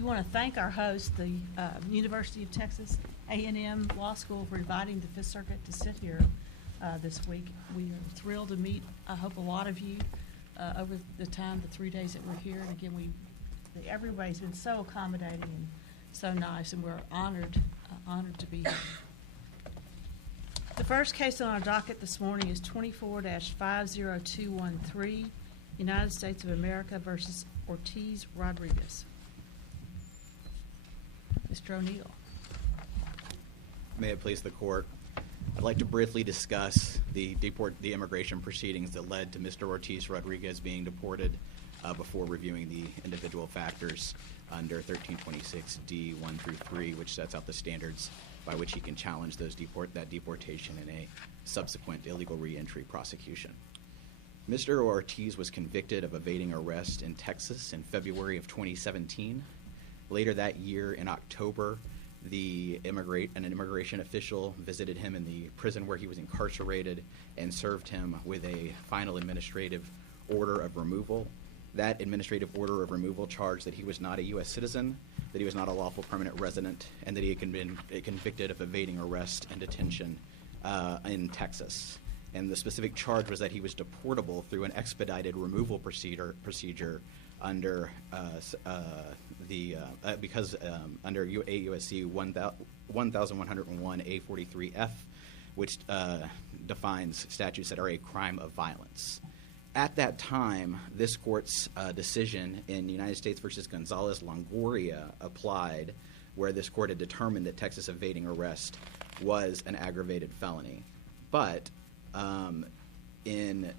We want to thank our host, the University of Texas A&M Law School, for inviting the Fifth Circuit to sit here this week. We are thrilled to meet, I hope, a lot of you over the time, the 3 days that we're here. And again, everybody's been so accommodating and so nice, and we're honored to be here. The first case on our docket this morning is 24-50213, United States of America versus Ortiz-Rodriguez. Mr. O'Neill. May it please the court, I'd like to briefly discuss the immigration proceedings that led to Mr. Ortiz-Rodriguez being deported before reviewing the individual factors under 1326D 1 through 3, which sets out the standards by which he can challenge that deportation in a subsequent illegal reentry prosecution. Mr. Ortiz was convicted of evading arrest in Texas in February of 2017. Later that year, in October, an immigration official visited him in the prison where he was incarcerated and served him with a final administrative order of removal. That administrative order of removal charged that he was not a U.S. citizen, that he was not a lawful permanent resident, and that he had been convicted of evading arrest and detention in Texas. And the specific charge was that he was deportable through an expedited removal procedure under under 8 U.S.C. 1101 A43F, which defines statutes that are a crime of violence. At that time, this court's decision in United States versus Gonzalez-Longoria applied, where this court had determined that Texas evading arrest was an aggravated felony. But in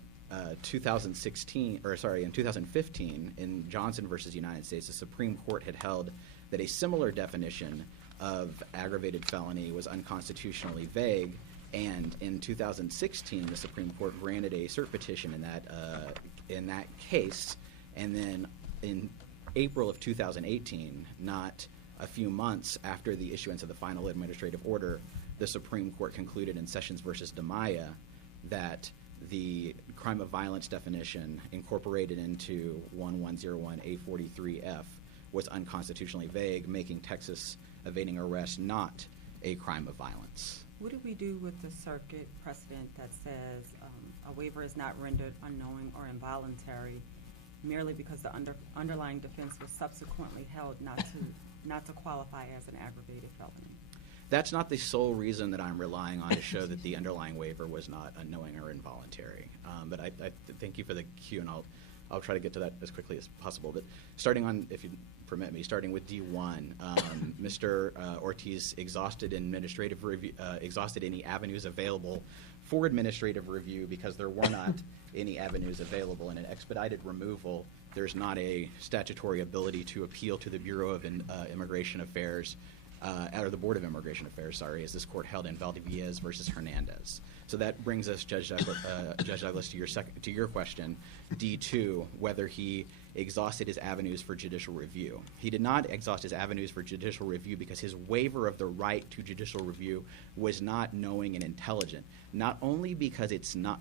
2015, in Johnson versus United States, the Supreme Court had held that a similar definition of aggravated felony was unconstitutionally vague. And in 2016, the Supreme Court granted a cert petition in that case. And then in April of 2018, not a few months after the issuance of the final administrative order, the Supreme Court concluded in Sessions versus DiMaia that the crime of violence definition incorporated into 1101 A43F was unconstitutionally vague, making Texas evading arrest not a crime of violence. What do we do with the circuit precedent that says a waiver is not rendered unknowing or involuntary merely because the underlying defense was subsequently held not to qualify as an aggravated felony? That's not the sole reason that I'm relying on to show that the underlying waiver was not unknowing or involuntary. But I thank you for the cue, and I'll try to get to that as quickly as possible. But starting on, if you permit me, starting with D1, Mr. Ortiz exhausted administrative review, exhausted any avenues available for administrative review because there were not any avenues available. In an expedited removal, there's not a statutory ability to appeal to the Bureau of Immigration Affairs, or the Board of Immigration Affairs, sorry, as this court held in Valdiviezo versus Hernandez. So that brings us, Judge Douglas, to your question, D2, whether he exhausted his avenues for judicial review. He did not exhaust his avenues for judicial review because his waiver of the right to judicial review was not knowing and intelligent, not only because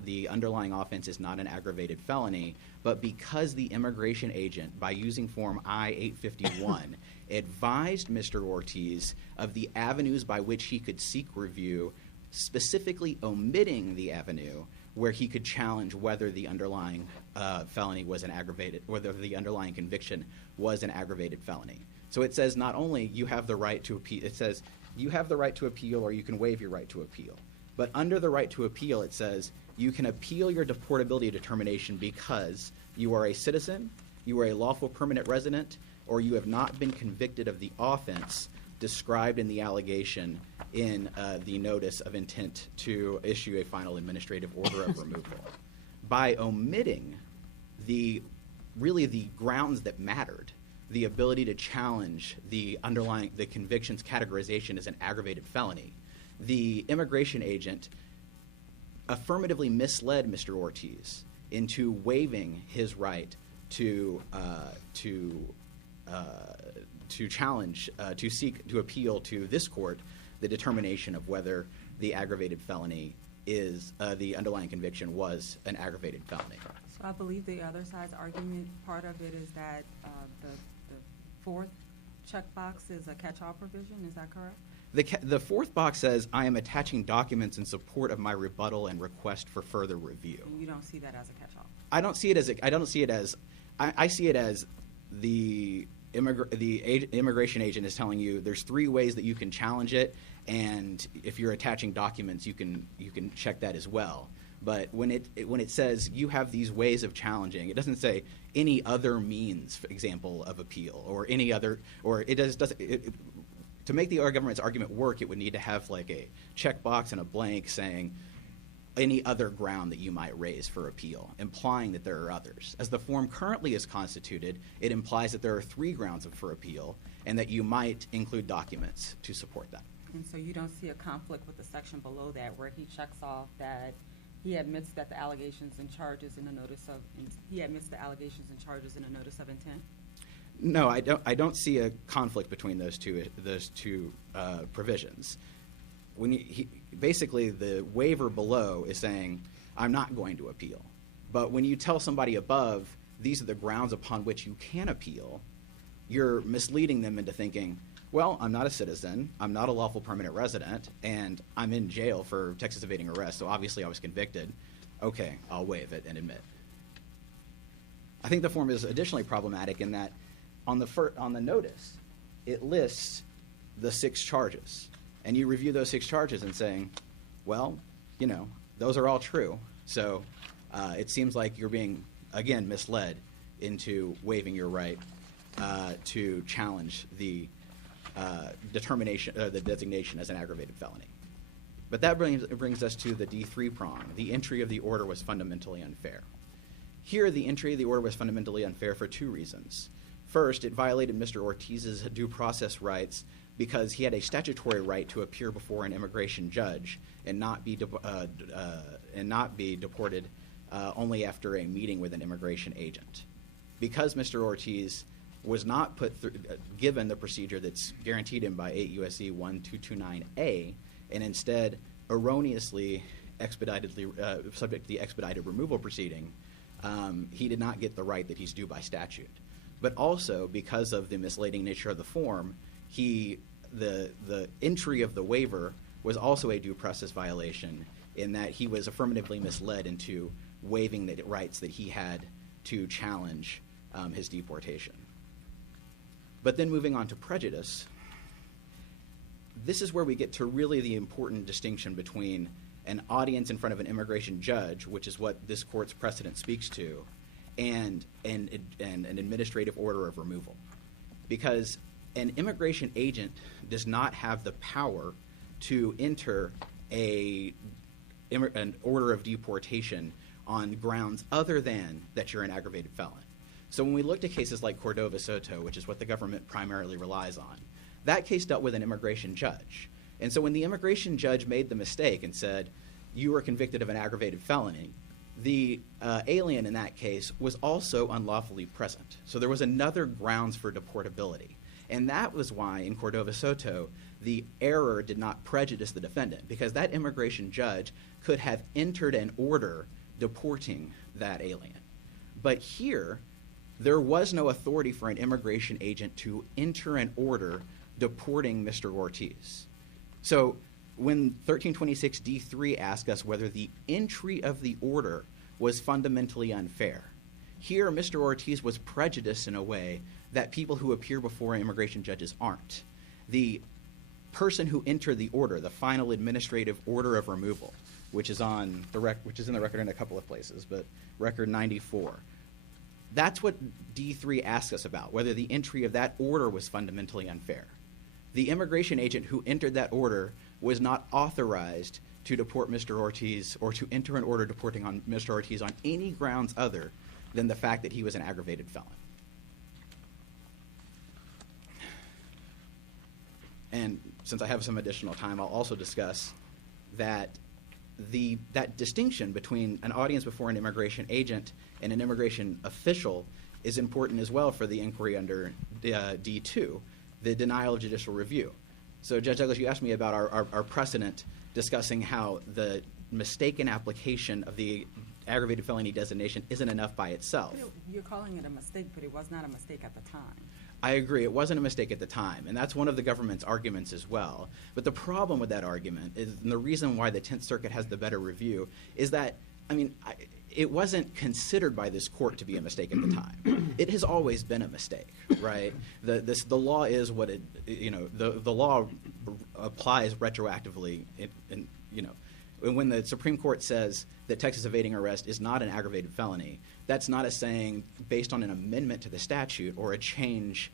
the underlying offense is not an aggravated felony, but because the immigration agent, by using Form I-851, advised Mr. Ortiz of the avenues by which he could seek review, specifically omitting the avenue where he could challenge whether the underlying felony was an aggravated, whether the underlying conviction was an aggravated felony. So it says not only you have the right to appeal, it says you have the right to appeal or you can waive your right to appeal. But under the right to appeal, it says you can appeal your deportability determination because you are a citizen, you are a lawful permanent resident, or you have not been convicted of the offense described in the allegation in the notice of intent to issue a final administrative order of removal. By omitting the grounds that mattered, the ability to challenge the conviction's categorization as an aggravated felony, the immigration agent affirmatively misled Mr. Ortiz into waiving his right to challenge, to appeal to this court the determination of whether the aggravated felony is, the underlying conviction was an aggravated felony. So I believe the other side's argument, part of it is that the fourth checkbox is a catch-all provision, is that correct? The fourth box says, I am attaching documents in support of my rebuttal and request for further review. And you don't see that as a catch-all? I don't see it as, I see it as the immigration agent is telling you there's 3 ways that you can challenge it, and if you're attaching documents, you can check that as well. But when it says you have these ways of challenging, it doesn't say any other means, for example, of appeal, or any other, or it doesn't. To make the government's argument work, it would need to have like a checkbox and a blank saying any other ground that you might raise for appeal, implying that there are others. As the form currently is constituted, it implies that there are 3 grounds for appeal, and that you might include documents to support that. And so you don't see a conflict with the section below that where he checks off that he admits that the allegations and charges in a notice of intent? No, I don't see a conflict between those two provisions. Basically, the waiver below is saying, I'm not going to appeal. But when you tell somebody above, these are the grounds upon which you can appeal, you're misleading them into thinking, well, I'm not a citizen, I'm not a lawful permanent resident, and I'm in jail for Texas evading arrest, so obviously I was convicted. Okay, I'll waive it and admit. I think the form is additionally problematic in that on the notice, it lists the 6 charges. And you review those 6 charges and saying, well, those are all true. So it seems like you're being, again, misled into waiving your right to challenge the the designation as an aggravated felony. But that brings us to the D3 prong. The entry of the order was fundamentally unfair. Here, the entry of the order was fundamentally unfair for 2 reasons. First, it violated Mr. Ortiz's due process rights because he had a statutory right to appear before an immigration judge and not be deported only after a meeting with an immigration agent. Because Mr. Ortiz was not given the procedure that's guaranteed him by 8 U.S.C. 1229A, and instead erroneously subject to the expedited removal proceeding, he did not get the right that he's due by statute. But also, because of the misleading nature of the form, the entry of the waiver was also a due process violation in that he was affirmatively misled into waiving the rights that he had to challenge his deportation. But then moving on to prejudice, this is where we get to really the important distinction between an audience in front of an immigration judge, which is what this court's precedent speaks to, and an administrative order of removal. Because an immigration agent does not have the power to enter an order of deportation on grounds other than that you're an aggravated felon. So when we looked at cases like Cordova-Soto, which is what the government primarily relies on, that case dealt with an immigration judge. And so when the immigration judge made the mistake and said, you were convicted of an aggravated felony, the alien in that case was also unlawfully present. So there was another grounds for deportability. And that was why in Cordova-Soto, the error did not prejudice the defendant, because that immigration judge could have entered an order deporting that alien. But here, there was no authority for an immigration agent to enter an order deporting Mr. Ortiz. So when 1326 D3 asks us whether the entry of the order was fundamentally unfair, here Mr. Ortiz was prejudiced in a way that people who appear before immigration judges aren't. The person who entered the order, the final administrative order of removal, which is in the record in a couple of places, but record 94. That's what D3 asks us about, whether the entry of that order was fundamentally unfair. The immigration agent who entered that order was not authorized to deport Mr. Ortiz or to enter an order deporting on Mr. Ortiz on any grounds other than the fact that he was an aggravated felon. And since I have some additional time, I'll also discuss that that distinction between an audience before an immigration agent and an immigration official is important as well for the inquiry under D2, the denial of judicial review. So Judge Douglas, you asked me about our precedent discussing how the mistaken application of the aggravated felony designation isn't enough by itself. You're calling it a mistake, but it was not a mistake at the time. I agree. It wasn't a mistake at the time, and that's one of the government's arguments as well. But the problem with that argument is, and the reason why the Tenth Circuit has the better review, is that, it wasn't considered by this court to be a mistake at the time. It has always been a mistake, right? The law is what it, the law applies retroactively, and when the Supreme Court says that Texas evading arrest is not an aggravated felony, that's not a saying based on an amendment to the statute or a change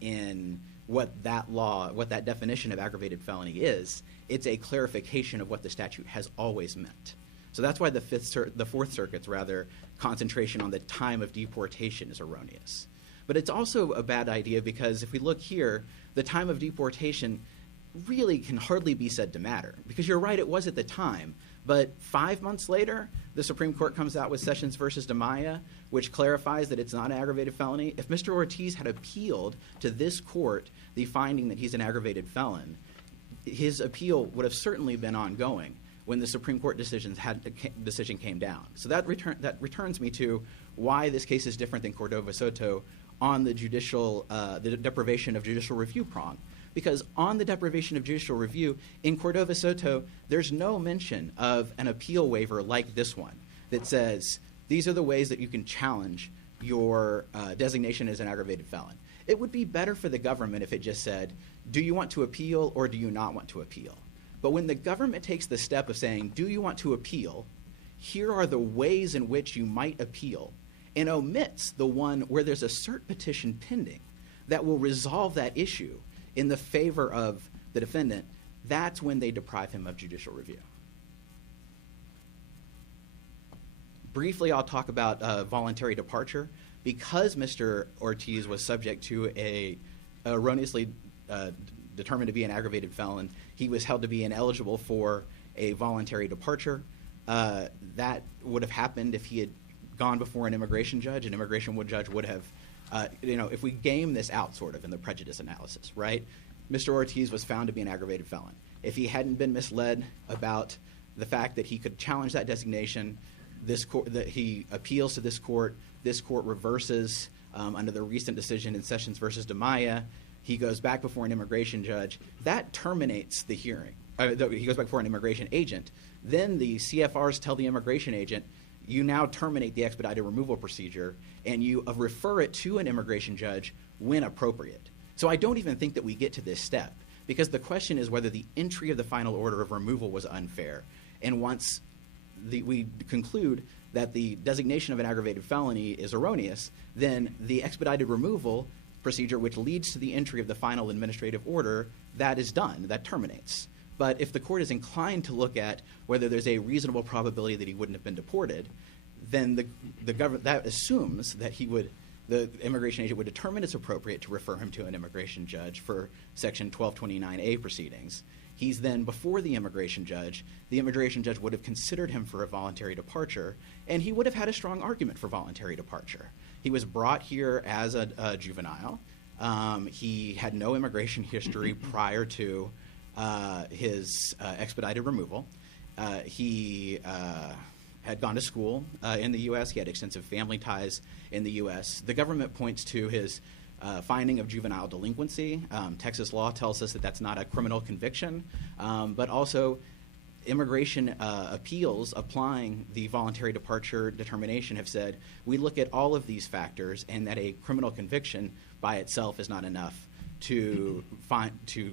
in what that definition of aggravated felony is. It's a clarification of what the statute has always meant. So that's why the Fourth Circuit's concentration on the time of deportation is erroneous. But it's also a bad idea because if we look here, the time of deportation really can hardly be said to matter. Because you're right, it was at the time. But 5 months later, the Supreme Court comes out with Sessions versus DiMaia, which clarifies that it's not an aggravated felony. If Mr. Ortiz had appealed to this court the finding that he's an aggravated felon, his appeal would have certainly been ongoing when the Supreme Court decision came down. So that returns me to why this case is different than Cordova-Soto on the deprivation of judicial review prong. Because on the deprivation of judicial review, in Cordova-Soto, there's no mention of an appeal waiver like this one that says, these are the ways that you can challenge your designation as an aggravated felon. It would be better for the government if it just said, do you want to appeal or do you not want to appeal? But when the government takes the step of saying, do you want to appeal? Here are the ways in which you might appeal, and omits the one where there's a cert petition pending that will resolve that issue in the favor of the defendant, that's when they deprive him of judicial review. Briefly, I'll talk about voluntary departure. Because Mr. Ortiz was subject to a erroneously determined to be an aggravated felon, he was held to be ineligible for a voluntary departure. That would have happened if he had gone before an immigration judge. An immigration judge would have, if we game this out sort of in the prejudice analysis, right? Mr. Ortiz was found to be an aggravated felon. If he hadn't been misled about the fact that he could challenge that designation, that he appeals to this court reverses under the recent decision in Sessions versus DiMaia. He goes back before an immigration judge. That terminates the hearing. He goes back before an immigration agent. Then the CFRs tell the immigration agent, you now terminate the expedited removal procedure, and you refer it to an immigration judge when appropriate. So I don't even think that we get to this step, because the question is whether the entry of the final order of removal was unfair. And once we conclude that the designation of an aggravated felony is erroneous, then the expedited removal procedure, which leads to the entry of the final administrative order, that is done, that terminates. But if the court is inclined to look at whether there's a reasonable probability that he wouldn't have been deported, then the government, that assumes that the immigration agent would determine it's appropriate to refer him to an immigration judge for Section 1229A proceedings. He's then before the immigration judge would have considered him for a voluntary departure, and he would have had a strong argument for voluntary departure. He was brought here as a juvenile. He had no immigration history prior to his expedited removal. He had gone to school in the U.S. He had extensive family ties in the U.S. The government points to his finding of juvenile delinquency. Texas law tells us that that's not a criminal conviction, but also immigration appeals applying the voluntary departure determination have said, we look at all of these factors and that a criminal conviction by itself is not enough to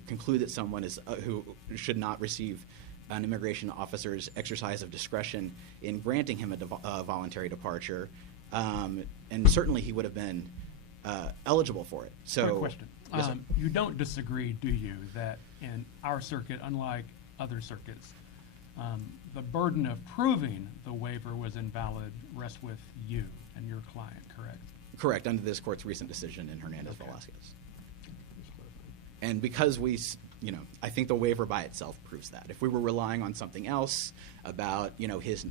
conclude that someone who should not receive an immigration officer's exercise of discretion in granting him a voluntary departure, and certainly he would have been eligible for it. So, quick question. Yes, sir. You don't disagree, do you, that in our circuit, unlike other circuits, the burden of proving the waiver was invalid rests with you and your client, correct? Correct, under this court's recent decision in Hernandez-Velasquez. And because I think the waiver by itself proves that. If we were relying on something else about, his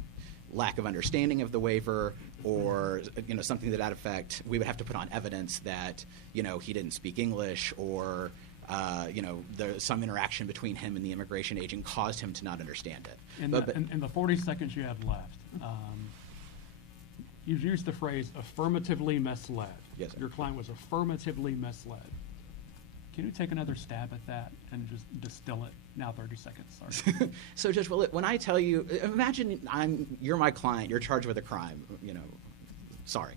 lack of understanding of the waiver or, something to that effect, we would have to put on evidence that, he didn't speak English or, there's some interaction between him and the immigration agent caused him to not understand it. In the 40 seconds you have left, you've used the phrase affirmatively misled. Yes, sir. Your client was affirmatively misled. Can you take another stab at that and just distill it? Now 30 seconds, sorry. So, Judge Willett, when I tell you, imagine you're my client, you're charged with a crime, sorry.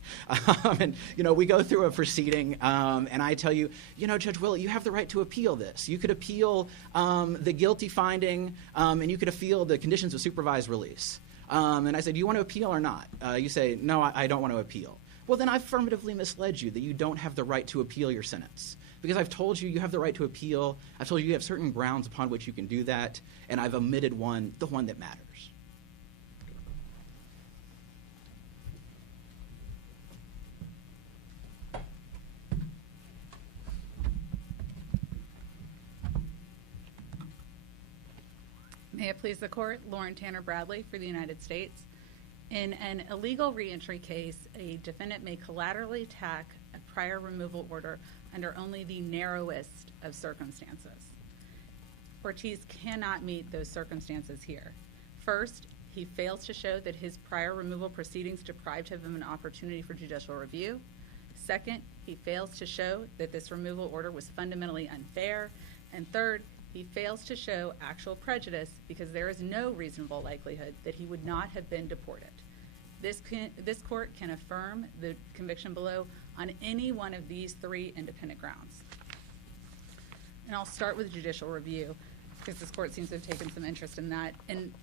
And, we go through a proceeding, and I tell you, Judge Willett, you have the right to appeal this. You could appeal the guilty finding, and you could appeal the conditions of supervised release. And I said, do you want to appeal or not? You say, no, I don't want to appeal. Well, then I've affirmatively misled you that you don't have the right to appeal your sentence. Because I've told you have the right to appeal. I've told you have certain grounds upon which you can do that, and I've omitted the one that matters. May it please the court, Lauren Tanner Bradley for the United States. In an illegal reentry case, a defendant may collaterally attack a prior removal order under only the narrowest of circumstances. Ortiz cannot meet those circumstances here. First, he fails to show that his prior removal proceedings deprived him of an opportunity for judicial review. Second, he fails to show that this removal order was fundamentally unfair. And third, he fails to show actual prejudice because there is no reasonable likelihood that he would not have been deported. This court can affirm the conviction below on any one of these three independent grounds. And I'll start with judicial review because this court seems to have taken some interest in that. And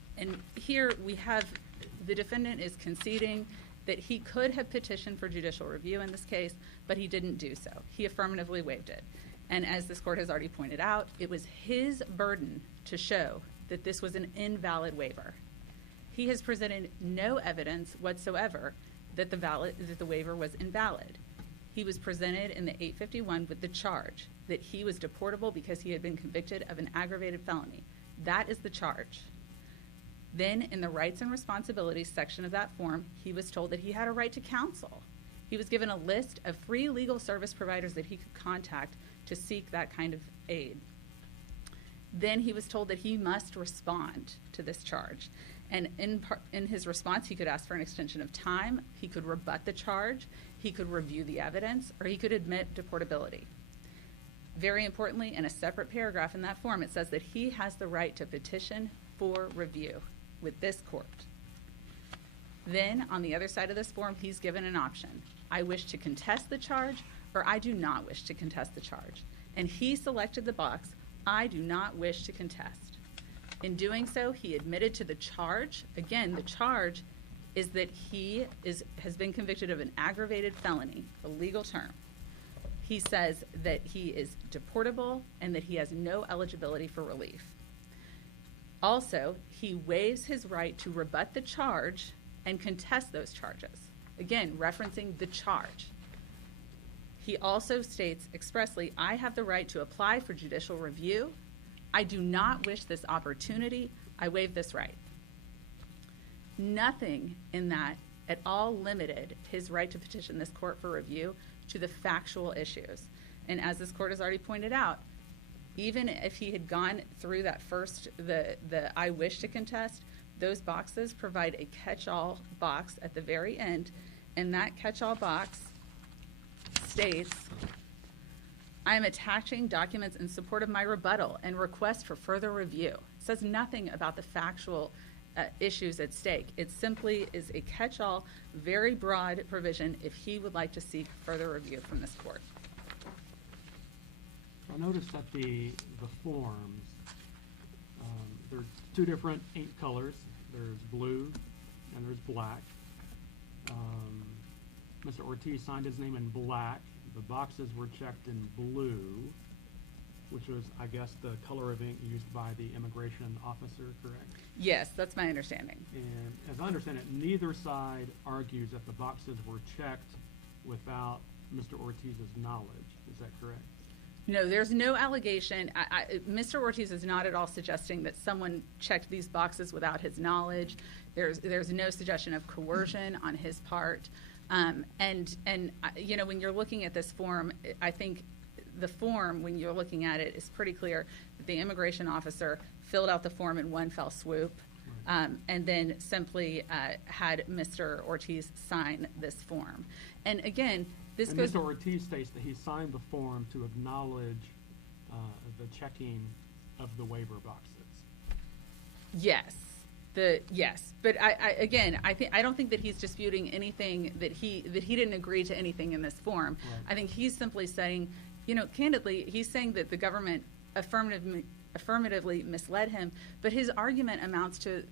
here we have the defendant is conceding that he could have petitioned for judicial review in this case, but he didn't do so. He affirmatively waived it. And as this court has already pointed out, it was his burden to show that this was an invalid waiver. He has presented no evidence whatsoever that the waiver was invalid. He was presented in the 851 with the charge that he was deportable because he had been convicted of an aggravated felony. That is the charge. Then in the rights and responsibilities section of that form, he was told that he had a right to counsel. He was given a list of free legal service providers that he could contact to seek that kind of aid. Then he was told that he must respond to this charge. And in his response, he could ask for an extension of time, he could rebut the charge, he could review the evidence, or he could admit deportability. Very importantly, in a separate paragraph in that form, it says that he has the right to petition for review with this court. Then, on the other side of this form, he's given an option. I wish to contest the charge, or I do not wish to contest the charge. And he selected the box, I do not wish to contest. In doing so, he admitted to the charge. Again, the charge is that he has been convicted of an aggravated felony, a legal term. He says that he is deportable and that he has no eligibility for relief. Also, he waives his right to rebut the charge and contest those charges. Again, referencing the charge. He also states expressly, I have the right to apply for judicial review. I do not wish this opportunity. I waive this right. Nothing in that at all limited his right to petition this court for review to the factual issues. And as this court has already pointed out, even if he had gone through that first, the I wish to contest, those boxes provide a catch-all box at the very end, and that catch-all box states, I am attaching documents in support of my rebuttal and request for further review. It says nothing about the factual issues at stake. It simply is a catch-all, very broad provision if he would like to seek further review from this court. I noticed that the forms, there's two different ink colors. There's blue and there's black. Mr. Ortiz signed his name in black. The boxes were checked in blue, which was, I guess, the color of ink used by the immigration officer, correct? Yes, that's my understanding. And as I understand it, neither side argues that the boxes were checked without Mr. Ortiz's knowledge. Is that correct? No, there's no allegation. Mr. Ortiz is not at all suggesting that someone checked these boxes without his knowledge. There's no suggestion of coercion on his part. And you know, when you're looking at this form, I think the form, when you're looking at it, is pretty clear that the immigration officer filled out the form in one fell swoop. and then simply had Mr. Ortiz sign this form. And again, this And goes. Mr. Ortiz states that he signed the form to acknowledge the checking of the waiver boxes. Yes, but I don't think that he's disputing anything that he didn't agree to anything in this form. Right. I think he's simply saying, candidly, he's saying that the government affirmatively misled him, but his argument amounts to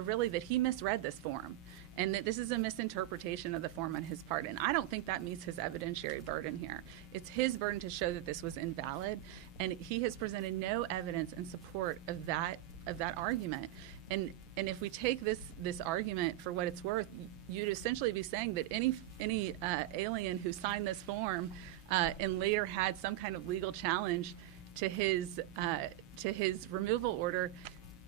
really that he misread this form and that this is a misinterpretation of the form on his part. And I don't think that meets his evidentiary burden here. It's his burden to show that this was invalid, and he has presented no evidence in support of that argument. And if we take this argument for what it's worth, you'd essentially be saying that any alien who signed this form and later had some kind of legal challenge to his removal order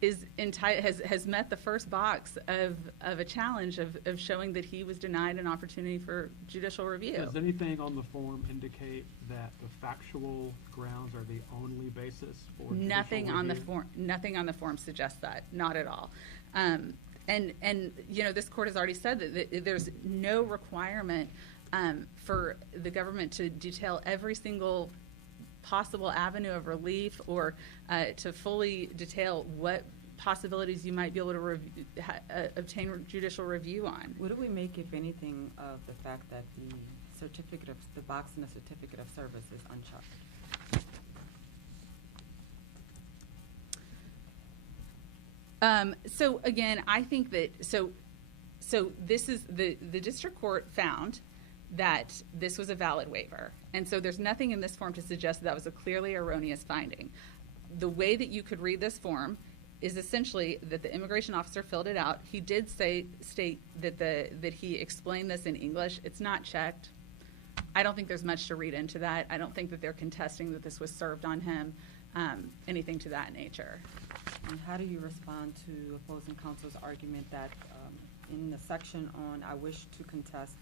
has met the first box of a challenge of showing that he was denied an opportunity for judicial review. Does anything on the form indicate that the factual grounds are the only basis for judicial Nothing on the review? form. Nothing on the form suggests that. Not at all. And this court has already said that there's no requirement for the government to detail every single possible avenue of relief or to fully detail what possibilities you might be able to obtain judicial review on. What do we make, if anything, of the fact that the box in the certificate of service is unchecked? So again, I think that so this is the district court found that this was a valid waiver, and so there's nothing in this form to suggest that was a clearly erroneous finding. The way that you could read this form is essentially that the immigration officer filled it out. He did state that he explained this in English. It's not checked. I don't think there's much to read into that. I don't think that they're contesting that this was served on him, anything to that nature. And how do you respond to opposing counsel's argument that in the section on I wish to contest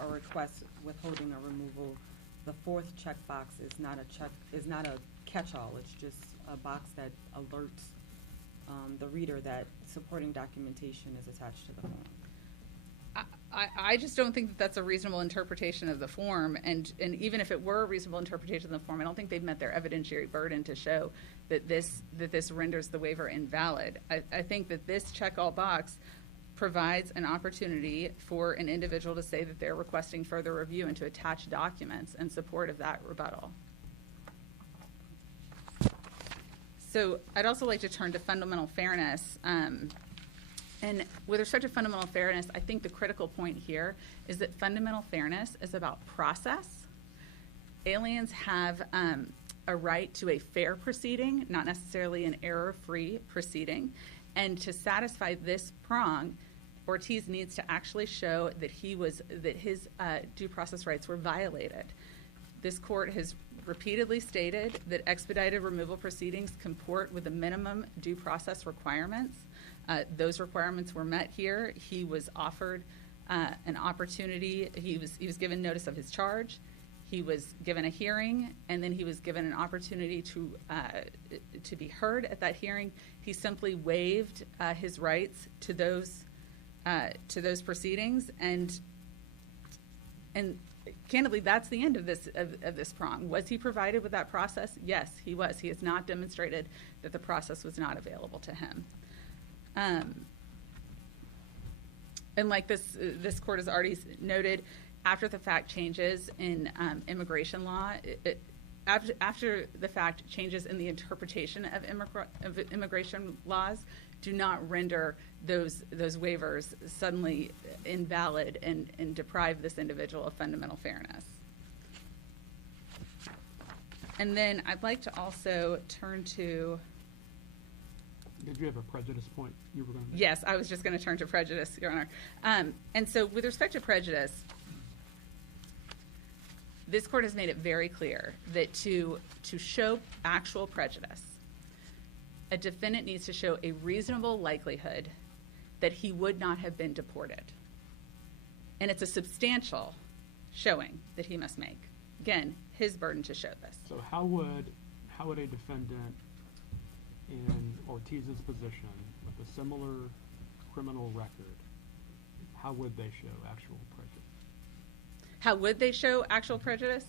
or request withholding or removal, the fourth checkbox is not a catch-all. It's just a box that alerts the reader that supporting documentation is attached to the form. I just don't think that that's a reasonable interpretation of the form, and even if it were a reasonable interpretation of the form, I don't think they've met their evidentiary burden to show that this renders the waiver invalid. I think that this check-all box provides an opportunity for an individual to say that they're requesting further review and to attach documents in support of that rebuttal. So I'd also like to turn to fundamental fairness. And with respect to fundamental fairness, I think the critical point here is that fundamental fairness is about process. Aliens have a right to a fair proceeding, not necessarily an error-free proceeding. And to satisfy this prong, Ortiz needs to actually show that his due process rights were violated. This court has repeatedly stated that expedited removal proceedings comport with the minimum due process requirements. Those requirements were met here. He was offered an opportunity. He was given notice of his charge. He was given a hearing, and then he was given an opportunity to be heard at that hearing. He simply waived his rights to those proceedings, and candidly, that's the end of this prong. Was he provided with that process? Yes, he was. He has not demonstrated that the process was not available to him. And like this court has already noted, after the fact changes in immigration law, after the fact changes in the interpretation of immigration laws do not render those waivers suddenly invalid and deprive this individual of fundamental fairness. And then I'd like to also turn to... Did you have a prejudice point you were going to make? Yes, I was just going to turn to prejudice, Your Honor. And so with respect to prejudice, this court has made it very clear that to show actual prejudice, a defendant needs to show a reasonable likelihood that he would not have been deported. And it's a substantial showing that he must make. Again, his burden to show this. So how would a defendant in Ortiz's position with the similar criminal record, how would they show actual prejudice? How would they show actual prejudice?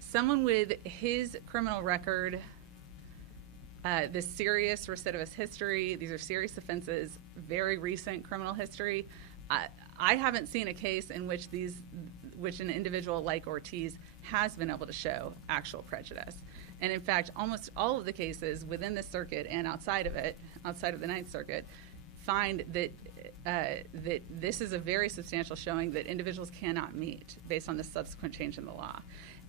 Someone with his criminal record, this serious recidivist history, these are serious offenses, very recent criminal history. I haven't seen a case in which an individual like Ortiz has been able to show actual prejudice. And in fact, almost all of the cases within the circuit and outside of it, outside of the Ninth Circuit, find that that this is a very substantial showing that individuals cannot meet based on the subsequent change in the law.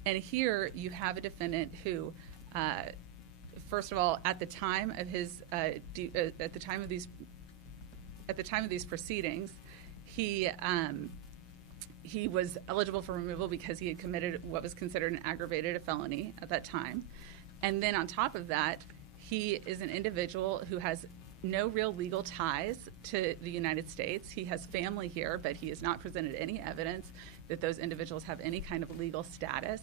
And here you have a defendant who, first of all, at the time of these proceedings, he was eligible for removal because he had committed what was considered an aggravated felony at that time. And then on top of that, he is an individual who has no real legal ties to the United States. He has family here, but he has not presented any evidence that those individuals have any kind of legal status.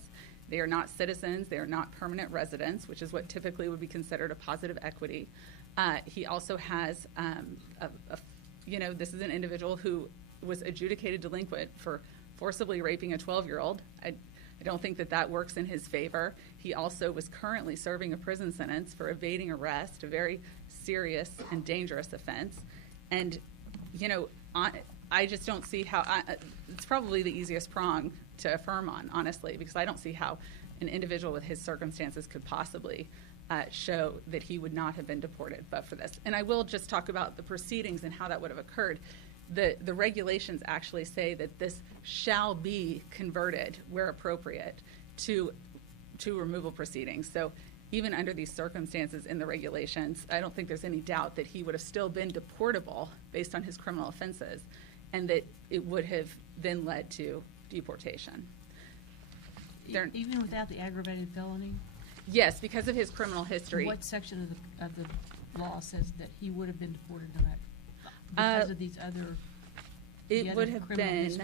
They are not citizens. They are not permanent residents, which is what typically would be considered a positive equity. He also has, this is an individual who was adjudicated delinquent for forcibly raping a 12-year-old. I don't think that works in his favor. He also was currently serving a prison sentence for evading arrest, a very serious and dangerous offense. And, I just don't see how, it's probably the easiest prong to affirm on, honestly, because I don't see how an individual with his circumstances could possibly show that he would not have been deported but for this. And I will just talk about the proceedings and how that would have occurred. The regulations actually say that this shall be converted, where appropriate, to removal proceedings. So even under these circumstances in the regulations, I don't think there's any doubt that he would have still been deportable based on his criminal offenses, and that it would have then led to deportation. Even without the aggravated felony? Yes, because of his criminal history. What section of the law says that he would have been deported no matter? Because of these other. It would have been.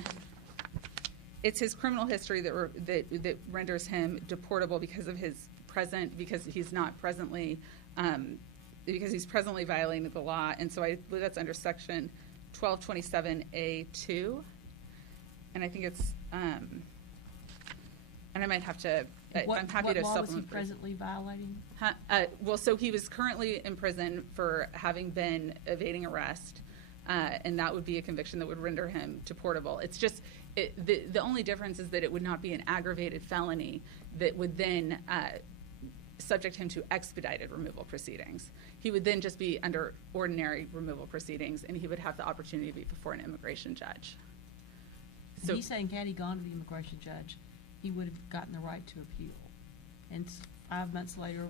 It's his criminal history that renders him deportable because of his because he's not presently because he's presently violating the law, and so I believe that's under section 1227A2, and I think it's and I might have to. I'm happy to supplement. What law was he presently violating? Well, so he was currently in prison for having been evading arrest, and that would be a conviction that would render him deportable. It's just the only difference is that it would not be an aggravated felony that would then subject him to expedited removal proceedings. He would then just be under ordinary removal proceedings, and he would have the opportunity to be before an immigration judge. So he's saying had he gone to the immigration judge, he would have gotten the right to appeal. And 5 months later,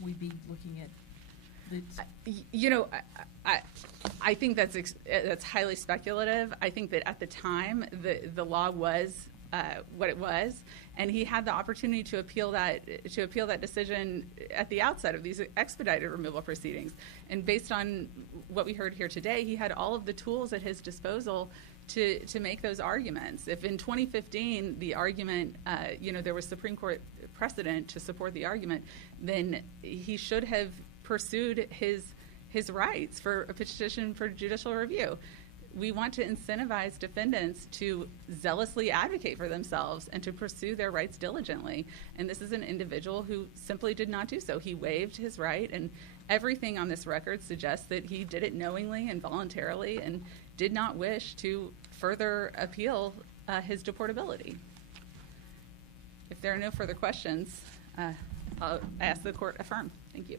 we'd be looking at I think that's highly speculative. I think that at the time, the law was what it was, and he had the opportunity to appeal that decision at the outset of these expedited removal proceedings. And based on what we heard here today, he had all of the tools at his disposal to make those arguments. If in 2015 the argument, there was Supreme Court precedent to support the argument, then he should have pursued his rights for a petition for judicial review. We want to incentivize defendants to zealously advocate for themselves and to pursue their rights diligently. And this is an individual who simply did not do so. He waived his right, and everything on this record suggests that he did it knowingly and voluntarily and did not wish to further appeal his deportability. If there are no further questions, I'll ask the court affirm. Thank you.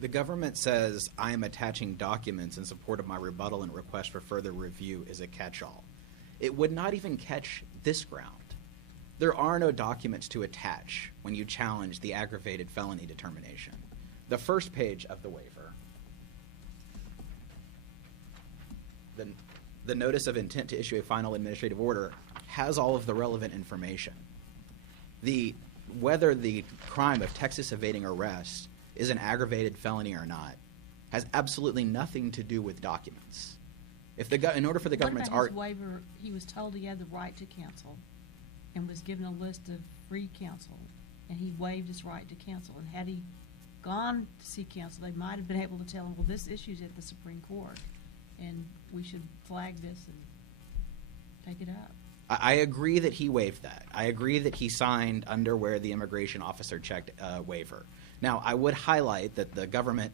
The government says I am attaching documents in support of my rebuttal and request for further review is a catch-all. It would not even catch this ground. There are no documents to attach when you challenge the aggravated felony determination. The first page of the waiver, the notice of intent to issue a final administrative order, has all of the relevant information. Whether the crime of Texas evading arrest is an aggravated felony or not has absolutely nothing to do with documents. In order for the government's What about his waiver? He was told he had the right to counsel and was given a list of free counsel, and he waived his right to counsel. And had he gone to see counsel, they might have been able to tell him, well, this issue's at the Supreme Court, and we should flag this and take it up. I agree that he waived that. I agree that he signed under where the immigration officer checked waiver. Now, I would highlight that the government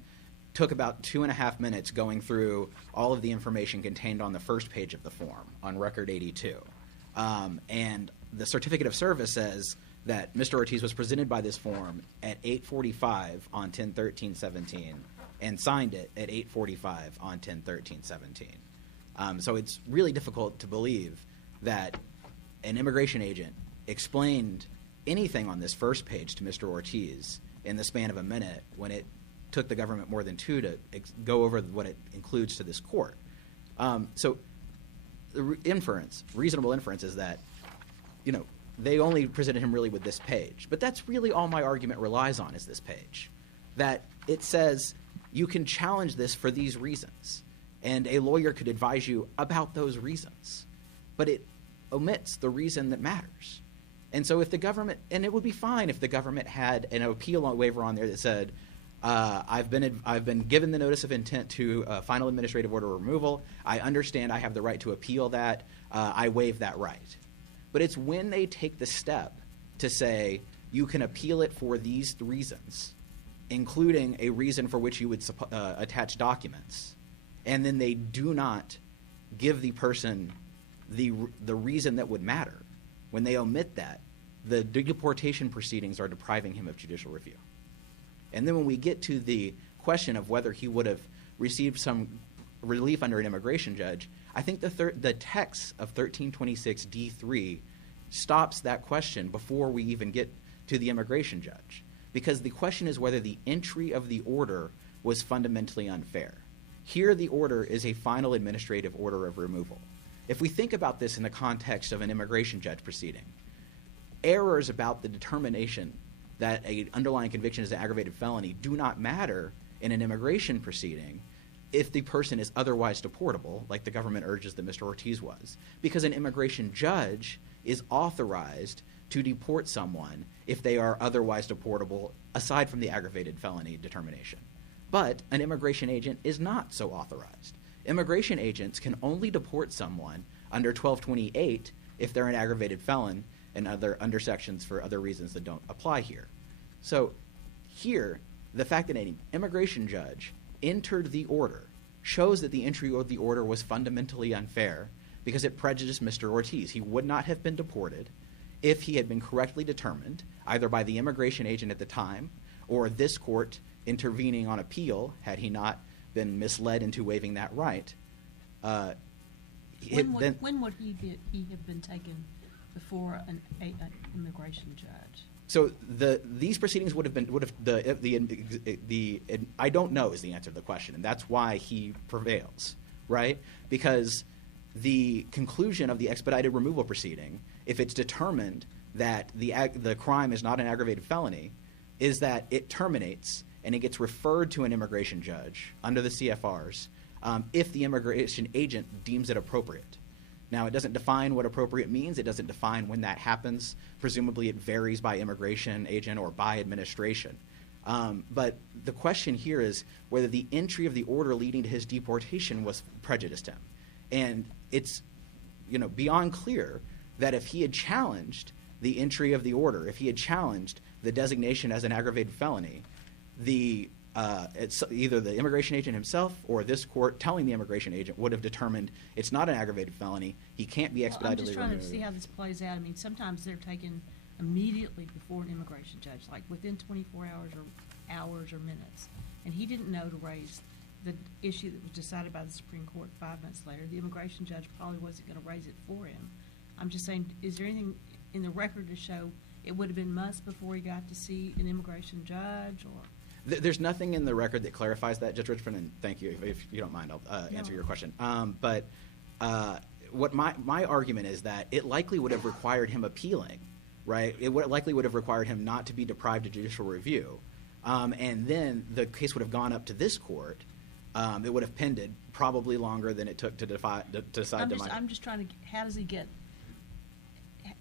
took about 2.5 minutes going through all of the information contained on the first page of the form on Record 82. And the certificate of service says that Mr. Ortiz was presented by this form at 8:45 on 10/13/17 and signed it at 8:45 on 10/13/17. So it's really difficult to believe that an immigration agent explained anything on this first page to Mr. Ortiz in the span of a minute when it took the government more than 2 to go over what it includes to this court. So the reasonable inference is that, they only presented him really with this page. But that's really all my argument relies on is this page. That it says you can challenge this for these reasons, and a lawyer could advise you about those reasons. But it omits the reason that matters. And so if the government, and it would be fine if the government had an appeal waiver on there that said, I've been given the notice of intent to final administrative order removal. I understand I have the right to appeal that. I waive that right. But it's when they take the step to say you can appeal it for these reasons, including a reason for which you would attach documents, and then they do not give the person the reason that would matter. When they omit that, the deportation proceedings are depriving him of judicial review. And then when we get to the question of whether he would have received some relief under an immigration judge, I think the text of 1326 D3 stops that question before we even get to the immigration judge. Because the question is whether the entry of the order was fundamentally unfair. Here the order is a final administrative order of removal. If we think about this in the context of an immigration judge proceeding, errors about the determination that an underlying conviction is an aggravated felony do not matter in an immigration proceeding if the person is otherwise deportable, like the government urges that Mr. Ortiz was, because an immigration judge is authorized to deport someone if they are otherwise deportable, aside from the aggravated felony determination. But an immigration agent is not so authorized. Immigration agents can only deport someone under 1228 if they're an aggravated felon and other undersections for other reasons that don't apply here. So here, the fact that an immigration judge entered the order shows that the entry of the order was fundamentally unfair because it prejudiced Mr. Ortiz. He would not have been deported if he had been correctly determined, either by the immigration agent at the time or this court intervening on appeal had he not been misled into waiving that right. When would he have been taken before an immigration judge? So these proceedings would have I don't know is the answer to the question, and that's why he prevails, right? Because the conclusion of the expedited removal proceeding, if it's determined that the crime is not an aggravated felony, is that it terminates and it gets referred to an immigration judge under the CFRs if the immigration agent deems it appropriate. Now, it doesn't define what appropriate means. It doesn't define when that happens. Presumably, it varies by immigration agent or by administration. But the question here is whether the entry of the order leading to his deportation was prejudiced him. And it's beyond clear that if he had challenged the entry of the order, if he had challenged the designation as an aggravated felony, it's either the immigration agent himself or this court telling the immigration agent would have determined it's not an aggravated felony. He can't be expeditedly removed. I'm just trying to see how this plays out. I mean, sometimes they're taken immediately before an immigration judge, like within 24 hours or minutes. And he didn't know to raise the issue that was decided by the Supreme Court 5 minutes later. The immigration judge probably wasn't going to raise it for him. I'm just saying, is there anything in the record to show it would have been months before he got to see an immigration judge? Or there's nothing in the record that clarifies that, Judge Richman, and thank you. If you don't mind, I'll answer your question. But what my argument is that it likely would have required him appealing, right? It likely would have required him not to be deprived of judicial review. And then the case would have gone up to this court. It would have pended probably longer than it took to decide. I'm just trying to. How does he get?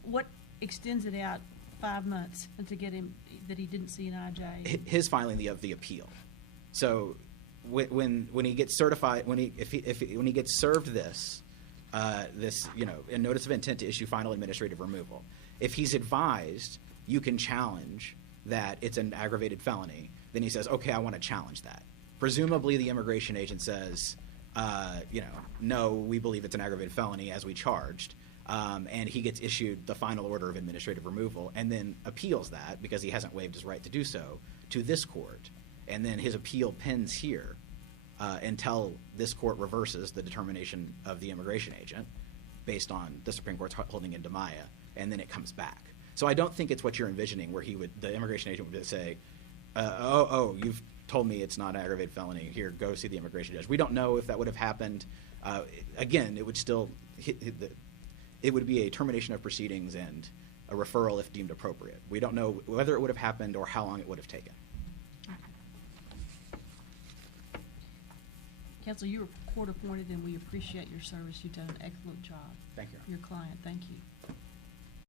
What extends it out 5 months to get him, that he didn't see an IJ. His filing of the appeal. So when he gets certified, when he gets served this a notice of intent to issue final administrative removal, if he's advised you can challenge that it's an aggravated felony, then he says, okay, I want to challenge that. Presumably the immigration agent says, no, we believe it's an aggravated felony as we charged. And he gets issued the final order of administrative removal and then appeals that, because he hasn't waived his right to do so, to this court. And then his appeal pens here until this court reverses the determination of the immigration agent based on the Supreme Court's holding in DiMaia, and then it comes back. So I don't think it's what you're envisioning, where the immigration agent would say, you've told me it's not an aggravated felony, here, go see the immigration judge. We don't know if that would have happened. Again, it would still it would be a termination of proceedings and a referral if deemed appropriate. We don't know whether it would have happened or how long it would have taken. Counsel, you were court appointed, and we appreciate your service. You've done an excellent job. Thank you. Your client, thank you.